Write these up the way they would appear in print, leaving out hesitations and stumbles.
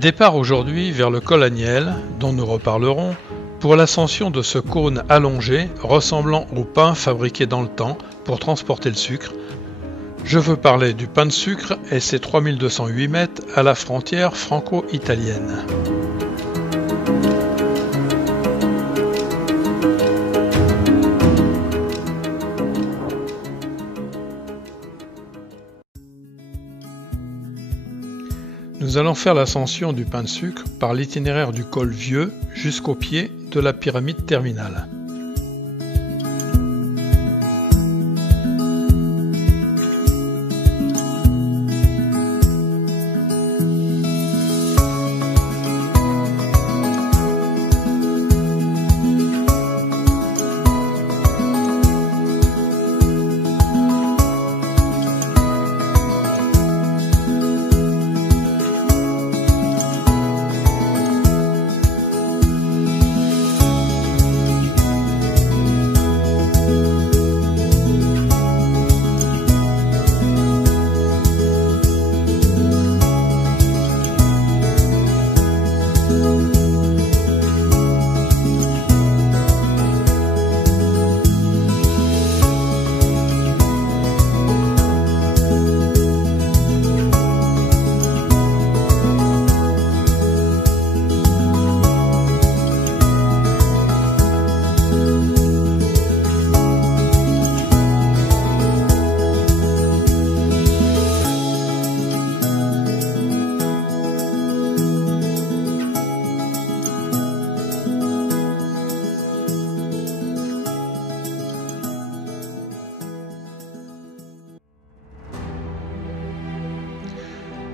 Départ aujourd'hui vers le col Aniel, dont nous reparlerons, pour l'ascension de ce cône allongé ressemblant au pain fabriqué dans le temps pour transporter le sucre. Je veux parler du pain de sucre et ses 3208 mètres à la frontière franco-italienne. Nous allons faire l'ascension du pain de sucre par l'itinéraire du col Vieux jusqu'au pied de la pyramide terminale.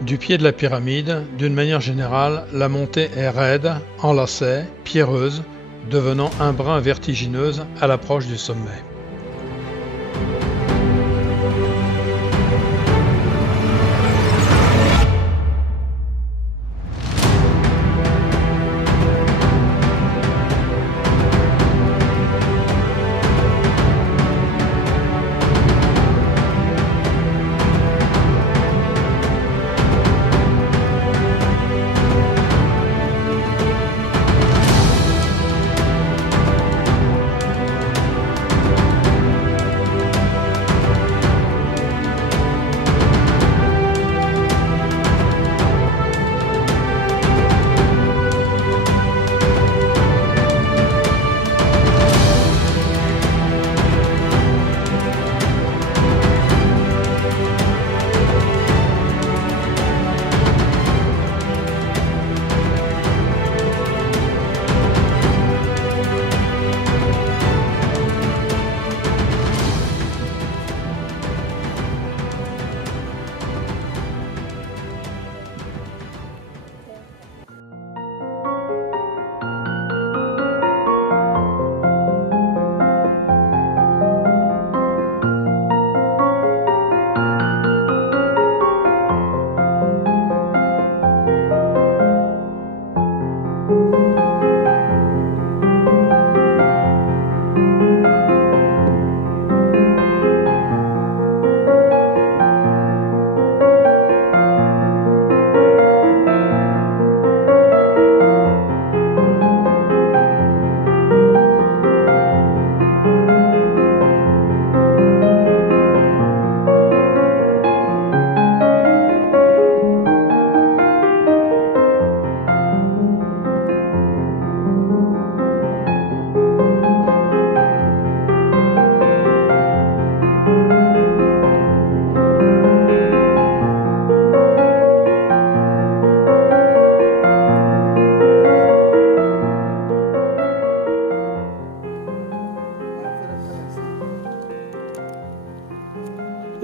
Du pied de la pyramide, d'une manière générale, la montée est raide, enlacée, pierreuse, devenant un brin vertigineuse à l'approche du sommet.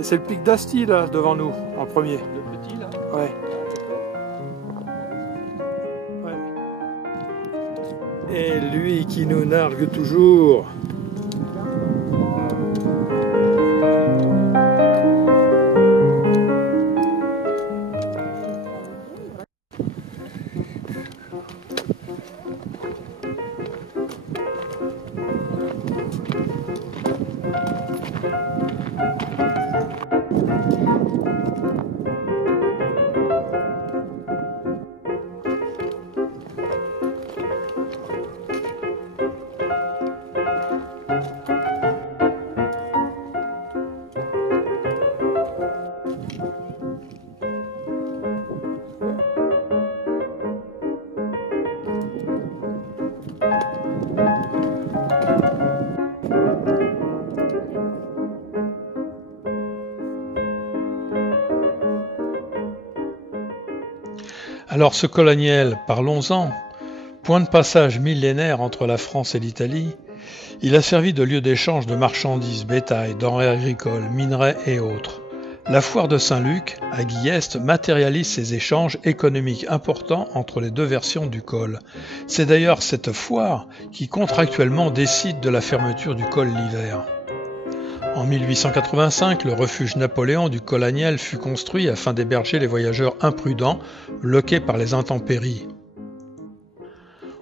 Et c'est le pic d'Asti là devant nous, en premier. Le petit là ? Ouais. Ouais. Et lui qui nous nargue toujours. Alors ce col Aniel, parlons-en. Point de passage millénaire entre la France et l'Italie, il a servi de lieu d'échange de marchandises, bétail, denrées agricoles, minerais et autres. La foire de Saint-Luc, à Guillest, matérialise ces échanges économiques importants entre les deux versions du col. C'est d'ailleurs cette foire qui contractuellement décide de la fermeture du col l'hiver. En 1885, le refuge Napoléon du col Aniel fut construit afin d'héberger les voyageurs imprudents, bloqués par les intempéries.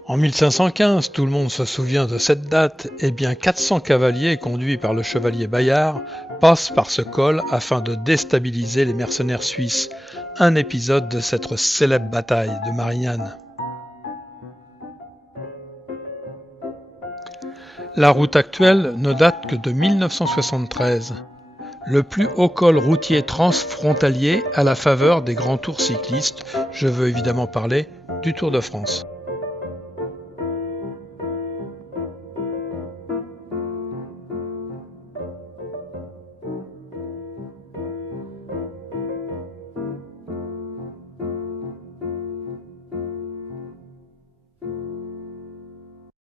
En 1515, tout le monde se souvient de cette date, et bien 400 cavaliers conduits par le chevalier Bayard passent par ce col afin de déstabiliser les mercenaires suisses, un épisode de cette célèbre bataille de Marignane. La route actuelle ne date que de 1973, le plus haut col routier transfrontalier à la faveur des grands tours cyclistes, je veux évidemment parler du Tour de France.